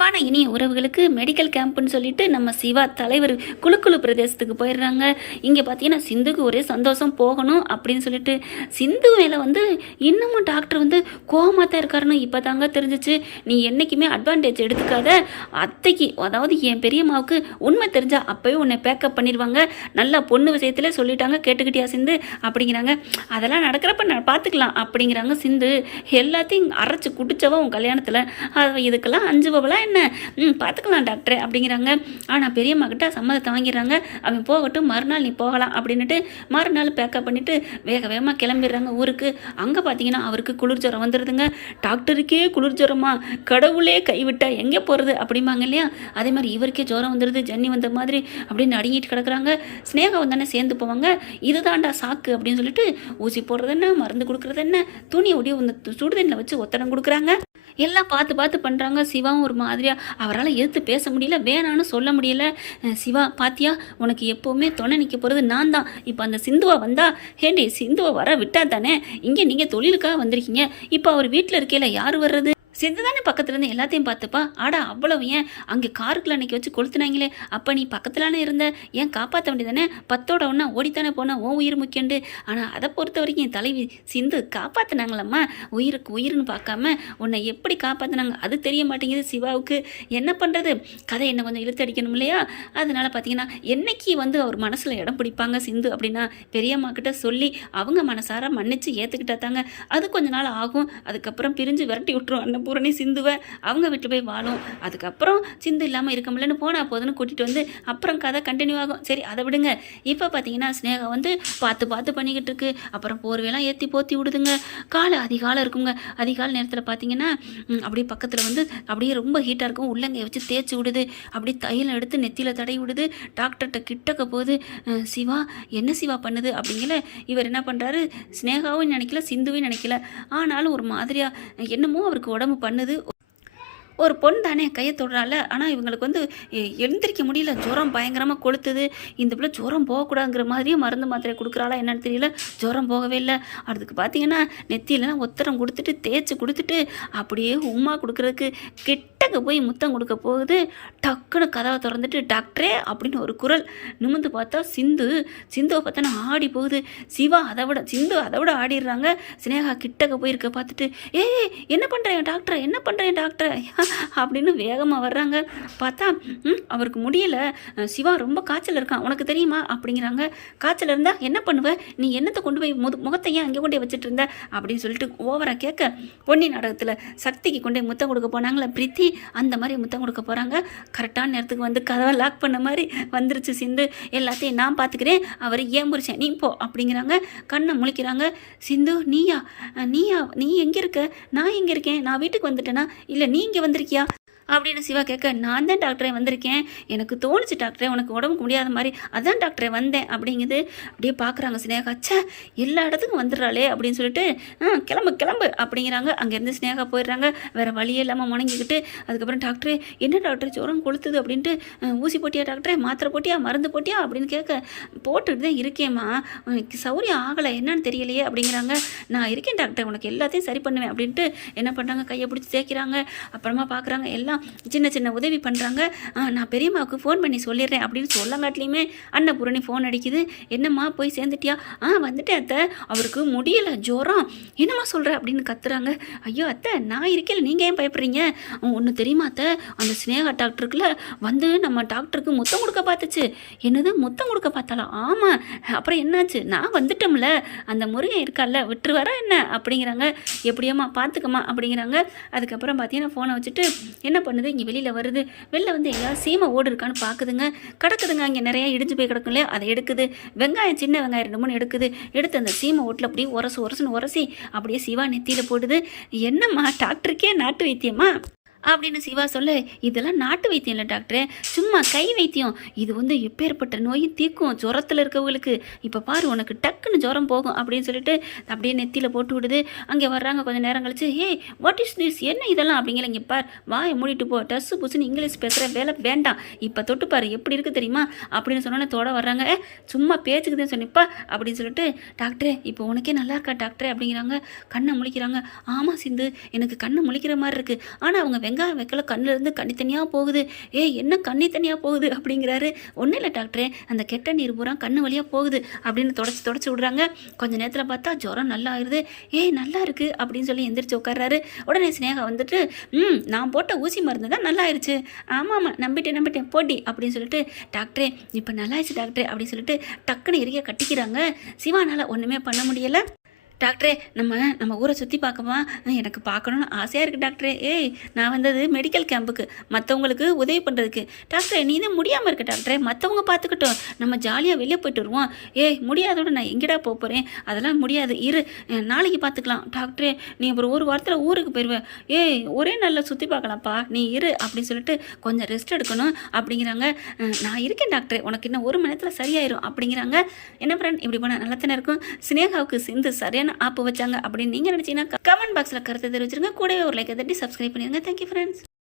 அன்பான இனிய உறவுகளுக்கு மெடிக்கல் கேம்ப்னு சொல்லிட்டு நம்ம சிவா தலைவர் குழுக்குழு பிரதேசத்துக்கு போயிடுறாங்க. இங்கே பார்த்தீங்கன்னா சிந்துக்கு ஒரே சந்தோஷம் போகணும் அப்படின்னு சொல்லிட்டு சிந்து மேலே இன்னமும் டாக்டர் கோவமாக தான் இருக்காருன்னு இப்போ தாங்க தெரிஞ்சிச்சு. நீ என்றைக்குமே அட்வான்டேஜ் எடுத்துக்காத, அத்தைக்கு அதாவது என் பெரியம்மாவுக்கு உண்மை தெரிஞ்சா அப்போவே உன்னை பேக்கப் பண்ணிடுவாங்க, நல்லா பொண்ணு விஷயத்தில் சொல்லிட்டாங்க, கேட்டுக்கிட்டியா சிந்து அப்படிங்கிறாங்க. அதெல்லாம் நடக்கிறப்ப நான் பார்த்துக்கலாம் அப்படிங்கிறாங்க சிந்து. எல்லாத்தையும் அரைச்சி குடிச்சவா உன் கல்யாணத்தில் இதுக்கெல்லாம் அஞ்சுவலாம் என்ன பார்த்துக்கலாம் டாக்டர் அப்படிங்கிறாங்க. ஆனால் பெரியம்மா கிட்ட சம்மதத்தை வாங்கிடுறாங்க. அவன் போகட்டும், மறுநாள் நீ போகலாம் அப்படின்ட்டு மறுநாள் பேக்கப் பண்ணிவிட்டு வேக வேகமாக கிளம்பிடுறாங்க ஊருக்கு. அங்கே பார்த்தீங்கன்னா அவருக்கு குளிர் ஜுரம் வந்துடுதுங்க. டாக்டருக்கே குளிர் ஜுரமா, கடவுளே கைவிட்டா எங்கே போகிறது அப்படிம்பாங்க இல்லையா, அதே மாதிரி இவருக்கே ஜுரம் வந்துடுது, ஜன்னி வந்த மாதிரி அப்படின்னு அடங்கிட்டு கிடக்குறாங்க. ஸ்னேகா வந்தானே சேர்ந்து போவாங்க. இதுதான்டா சாக்கு அப்படின்னு சொல்லிட்டு ஊசி போடுறது என்ன, மருந்து கொடுக்குறது என்ன, துணி ஒடி சுடுதண்ணில் வச்சு ஒத்தடம் கொடுக்குறாங்க. எல்லாம் பார்த்து பார்த்து பண்ணுறாங்க. சிவாவும் ஒரு மாதிரியாக அவரால் எதிர்த்து பேச முடியல, வேணான்னு சொல்ல முடியல. சிவா பாத்தியா, உனக்கு எப்போவுமே துணை நிற்க போகிறது நான் தான். இப்போ அந்த சிந்துவா வந்தா, ஹேண்டி சிந்துவை வர விட்டா தானே இங்கே நீங்கள் தொழிலுக்காக வந்திருக்கீங்க, இப்போ அவர் வீட்டில் இருக்கையில் யார் வர்றது? சிந்து தானே பக்கத்துலேருந்து எல்லாத்தையும் பார்த்துப்பா. ஆடா அவ்வளவு ஏன் அங்கே காருக்குள்ள அன்னைக்கு வச்சு கொளுத்துனாங்களே, அப்போ நீ பக்கத்துலானே இருந்த, ஏன் காப்பாற்ற வேண்டியதானே? பத்தோட ஒன்றா ஓடித்தானே போனால் ஓ உயிர் முக்கியண்டு. ஆனால் அதை பொறுத்த வரைக்கும் என் தலைவி சிந்து காப்பாற்றினாங்களம்மா, உயிருக்கு உயிர்னு பார்க்காம உன்னை எப்படி காப்பாற்றினாங்க அது தெரிய மாட்டேங்குது சிவாவுக்கு. என்ன பண்ணுறது, கதை என்ன கொஞ்சம் இழுத்து அடிக்கணும் இல்லையா? அதனால் பார்த்தீங்கன்னா என்னைக்கு அவர் மனசில் இடம் பிடிப்பாங்க சிந்து அப்படின்னா பெரியம்மா கிட்ட சொல்லி அவங்க மனசார மன்னிச்சு ஏற்றுக்கிட்டா தாங்க. அது கொஞ்ச நாள் ஆகும். அதுக்கப்புறம் பிரிஞ்சு விரட்டி விட்டுரும் பூரணி சிந்துவை, அவங்க வீட்டில் போய் வாழும். அதுக்கப்புறம் சிந்து இல்லாமல் இருக்க முடியலன்னு போனால் போதுன்னு கூட்டிகிட்டு அப்புறம் கதை கண்டினியூ ஆகும். சரி அதை விடுங்க. இப்போ பார்த்தீங்கன்னா ஸ்னேகா பார்த்து பார்த்து பண்ணிக்கிட்டு இருக்கு. அப்புறம் போர்வையெல்லாம் ஏற்றி போற்றி விடுதுங்க. அதிகாலம் இருக்குங்க. அதிகால நேரத்தில் பார்த்தீங்கன்னா அப்படியே பக்கத்தில் அப்படியே ரொம்ப ஹீட்டாக இருக்கும், உள்ளங்கையை வச்சு தேய்ச்சி விடுது. அப்படியே தைலம் எடுத்து நெத்தியில் தடை விடுது. டாக்டர்கிட்ட கிட்டக்க போகுது. சிவா என்ன சிவா பண்ணுது அப்படிங்கல. இவர் என்ன பண்ணுறாரு, ஸ்னேகாவும் நினைக்கல, சிந்துவும் நினைக்கல. ஆனாலும் ஒரு மாதிரியாக என்னமோ அவருக்கு உடம்பு பண்ணுது. ஒரு பொண்ணு தானே கையை தொடுறாள், ஆனால் இவங்களுக்கு எழுந்திரிக்க முடியல, ஜுரம் பயங்கரமாக கொளுத்துது. இந்த பிள்ளை ஜுரம் போகக்கூடாதுங்கிற மாதிரியே மருந்து மாத்திரை கொடுக்குறாளா என்னன்னு தெரியல, ஜுரம் போகவே இல்லை. அதுக்கு பார்த்தீங்கன்னா நெத்தியிலாம் ஒத்தரம் கொடுத்துட்டு தேய்ச்சி கொடுத்துட்டு அப்படியே உமா கொடுக்குறதுக்கு கிட்டக்க போய் முத்தம் கொடுக்க போகுது. டக்குன்னு கதவை திறந்துட்டு டாக்டரே அப்படின்னு ஒரு குரல். நிமிந்து பார்த்தா சிந்துவை பார்த்தோன்னா ஆடி போகுது. சிவா சிந்து அதை விட ஆடிடுறாங்க. ஸ்னேகா கிட்டக்க போயிருக்க பார்த்துட்டு என்ன பண்ணுறேன் டாக்டர், என்ன பண்ணுறேன் டாக்டர் அப்படின்னு வேகமாக வர்றாங்க. பார்த்தா அவருக்கு முடியலை. சிவா ரொம்ப காய்ச்சல் இருக்கான், உனக்கு தெரியுமா அப்படிங்கிறாங்க. காய்ச்சல் இருந்தால் என்ன பண்ணுவ நீ, என்னத்தை கொண்டு போய் முகத்தை ஏன் அங்கே கொண்டே வச்சுட்டு இருந்த அப்படின்னு சொல்லிட்டு ஓவராக கேட்க, பொன்னி நாடகத்தில் சக்திக்கு கொண்டே முத்தம் கொடுக்க போனாங்களா பிரீத்தி, அந்த மாதிரி முத்தம் கொடுக்க போகிறாங்க. கரெக்டான நேரத்துக்கு கதவை லாக் பண்ண மாதிரி வந்துருச்சு சிந்து. எல்லாத்தையும் நான் பார்த்துக்கிறேன், அவர் ஏன் புரிச்சேன் நீ போ அப்படிங்கிறாங்க. கண்ணை முழிக்கிறாங்க. சிந்து நீயா நீ எங்கே இருக்க, நான் எங்கே இருக்கேன், நான் வீட்டுக்கு வந்துட்டேனா இல்லை நீ இங்கே வந்திருக்கியா அப்படின்னு சிவா கேட்க, நான் தான் டாக்டரே வந்திருக்கேன், எனக்கு தோணுச்சு டாக்டரே உனக்கு உடம்புக்கு முடியாத மாதிரி, அதான் டாக்டரே வந்தேன் அப்படிங்குது. அப்படியே பார்க்குறாங்க ஸ்னேகா, ச்சே எல்லா இடத்துக்கும் வந்துடுறாளே அப்படின்னு சொல்லிட்டு கிளம்பு அப்படிங்கிறாங்க. அங்கேருந்து ஸ்னேகா போயிடுறாங்க. வேறு வழியே இல்லாமல் முணங்கிக்கிட்டு. அதுக்கப்புறம் டாக்டரே என்ன டாக்டர் ஜுரம் கொளுத்துது அப்படின்ட்டு, ஊசி போட்டியா டாக்டரே, மாத்திரை போட்டியா, மருந்து போட்டியா அப்படின்னு கேட்க, போட்டுட்டு தான் இருக்கேம்மா, உனக்கு சௌரியம் ஆகலை என்னன்னு தெரியலையே அப்படிங்கிறாங்க. நான் இருக்கேன் டாக்டர், உனக்கு எல்லாத்தையும் சரி பண்ணுவேன் அப்படின்ட்டு என்ன பண்ணுறாங்க, கையை பிடிச்சி தேய்க்கிறாங்க. அப்புறமா பார்க்குறாங்க எல்லாம் சின்ன சின்ன உதவி பண்ணுறாங்க. நான் பெரியம்மாவுக்கு ஃபோன் பண்ணி சொல்லிடுறேன் அப்படின்னு சொல்லங்காட்டிலையுமே அன்னபூரணி ஃபோன் அடிக்குது. என்னம்மா போய் சேர்ந்துட்டியா? வந்துட்டேன் அத்தை, அவருக்கு முடியலை ஜுரம். என்னம்மா சொல்கிற அப்படின்னு கத்துறாங்க. ஐயோ அத்தை நான் இருக்கல, நீங்கள் ஏன் பயப்படுறீங்க? ஒன்று தெரியுமா அத்தை, அந்த ஸ்னேகா டாக்டருக்குள்ள நம்ம டாக்டருக்கு முத்தம் கொடுக்க பார்த்துச்சு. என்னது முத்தம் கொடுக்க பார்த்தாலா? ஆமாம். அப்புறம் என்னாச்சு, நான் வந்துட்டோம்ல, அந்த முருகன் இருக்கால விட்டு வர என்ன அப்படிங்கிறாங்க. எப்படியாம்மா பார்த்துக்கம்மா அப்படிங்கிறாங்க. அதுக்கப்புறம் பார்த்தீங்கன்னா ஃபோனை வச்சுட்டு என்ன பண்ணுது, இங்கே வெளியில் வருது. வெளில எங்கேயாவது சீமை ஓடு இருக்கான்னு பார்க்குதுங்க. கிடக்குதுங்க, இங்கே நிறையா இடிஞ்சு போய் கிடக்கும் இல்லையா, அதை எடுக்குது. வெங்காயம் சின்ன வெங்காயம் 2 3 எடுக்குது. எடுத்து அந்த சீமை ஓட்டில் அப்படியே உரசி அப்படியே சிவா நெத்தியில் போடுது. என்னம்மா டாக்டருக்கே நாட்டு வைத்தியமா அப்படின்னு சிவா சொல்ல, இதெல்லாம் நாட்டு வைத்தியம் இல்லை டாக்டரே, சும்மா கை வைத்தியம். இது எப்பேற்பட்ட நோயும் தீக்கும் ஜுரத்தில் இருக்கவங்களுக்கு. இப்போ பாரு உனக்கு டக்குன்னு ஜுரம் போகும் அப்படின்னு சொல்லிட்டு அப்படியே நெத்தியில் போட்டு விடுது. அங்கே வர்றாங்க. கொஞ்சம் நேரம் கழிச்சு, வாட் இஸ் திஸ், என்ன இதெல்லாம் அப்படிங்கிற, இங்கே பார் வாயை மூடிட்டு போ, டஸ்ஸு புசுன்னு இங்கிலீஷ் பேசுகிற வேலை வேண்டாம், இப்போ தொட்டுப்பார் எப்படி இருக்குது தெரியுமா அப்படின்னு சொன்னோன்னே தோட வர்றாங்க. சும்மா பேச்சுக்கு தான் சொன்னிப்பா அப்படின்னு சொல்லிட்டு, டாக்டரே இப்போ உனக்கே நல்லா இருக்கா டாக்டரே அப்படிங்கிறாங்க. கண்ணை முழிக்கிறாங்க. ஆமாம் சிந்து எனக்கு கண்ணை முழிக்கிற மாதிரி இருக்குது, ஆனால் அவங்க வெங்காயம் வைக்கல கண்ணிலேருந்து கண்ணி தனியாக போகுது. ஏய் என்ன கண்ணி தனியாக போகுது அப்படிங்கிறாரு. ஒன்றும் இல்லை டாக்டரே, அந்த கெட்ட நீர் பூரா கண்ணு வழியாக போகுது அப்படின்னு தொடச்சி விடுறாங்க. கொஞ்சம் நேரத்தில் பார்த்தா ஜுரம் நல்லா ஆயிடுது. ஏய் நல்லா இருக்குது அப்படின்னு சொல்லி எந்திரிச்சு உட்கார்றாரு. உடனே ஸ்னேகா வந்துட்டு நான் போட்ட ஊசி மருந்து தான் நல்லா ஆயிடுச்சு. ஆமாம் நம்பிட்டேன் போட்டி அப்படின்னு சொல்லிட்டு டாக்டரே இப்போ நல்லா ஆயிடுச்சு டாக்டரே அப்படின்னு சொல்லிட்டு டக்குன்னு இறுகிய கட்டிக்கிறாங்க. சிவானால் ஒன்றுமே பண்ண முடியலை. டாக்டரே நம்ம ஊரை சுற்றி பார்க்கமா, எனக்கு பார்க்கணுன்னு ஆசையாக இருக்குது டாக்டரே. ஏய் நான் வந்தது மெடிக்கல் கேம்புக்கு மற்றவங்களுக்கு உதவி பண்ணுறதுக்கு. டாக்டரே நீ தான் முடியாமல் இருக்க டாக்டரே, மற்றவங்க பார்த்துக்கிட்டோம், நம்ம ஜாலியாக வெளியே போய்ட்டு வருவோம். ஏய் முடியாதோட நான் எங்கடா போகிறேன், அதெல்லாம் முடியாது, இரு நாளைக்கு பார்த்துக்கலாம். டாக்டரே நீ ஒரு வாரத்தில் ஊருக்கு போயிடுவேன். ஏய் ஒரே நாளில் சுற்றி பார்க்கலாம்ப்பா, நீ இரு அப்படின்னு சொல்லிட்டு கொஞ்சம் ரெஸ்ட் எடுக்கணும் அப்படிங்கிறாங்க. நான் இருக்கேன் டாக்டரே, உனக்கு இன்னும் 1 மணி நேரத்தில் சரியாயிரும் அப்படிங்கிறாங்க. என்ன ஃப்ரெண்ட் இப்படி போனால் நல்லா தானே இருக்கும். ஸ்னேகாவுக்கு சிந்து சரியான ஆப்பு வச்சாங்க அப்படின்னு நீங்கள் நினச்சிங்கன்னா கமெண்ட் பாக்ஸில் கருத்தை தெரிவிச்சிருங்க. கூடவே ஒரு லைக் தட்டி சப்ஸ்கிரைப் பண்ணிடுங்க. Thank you friends.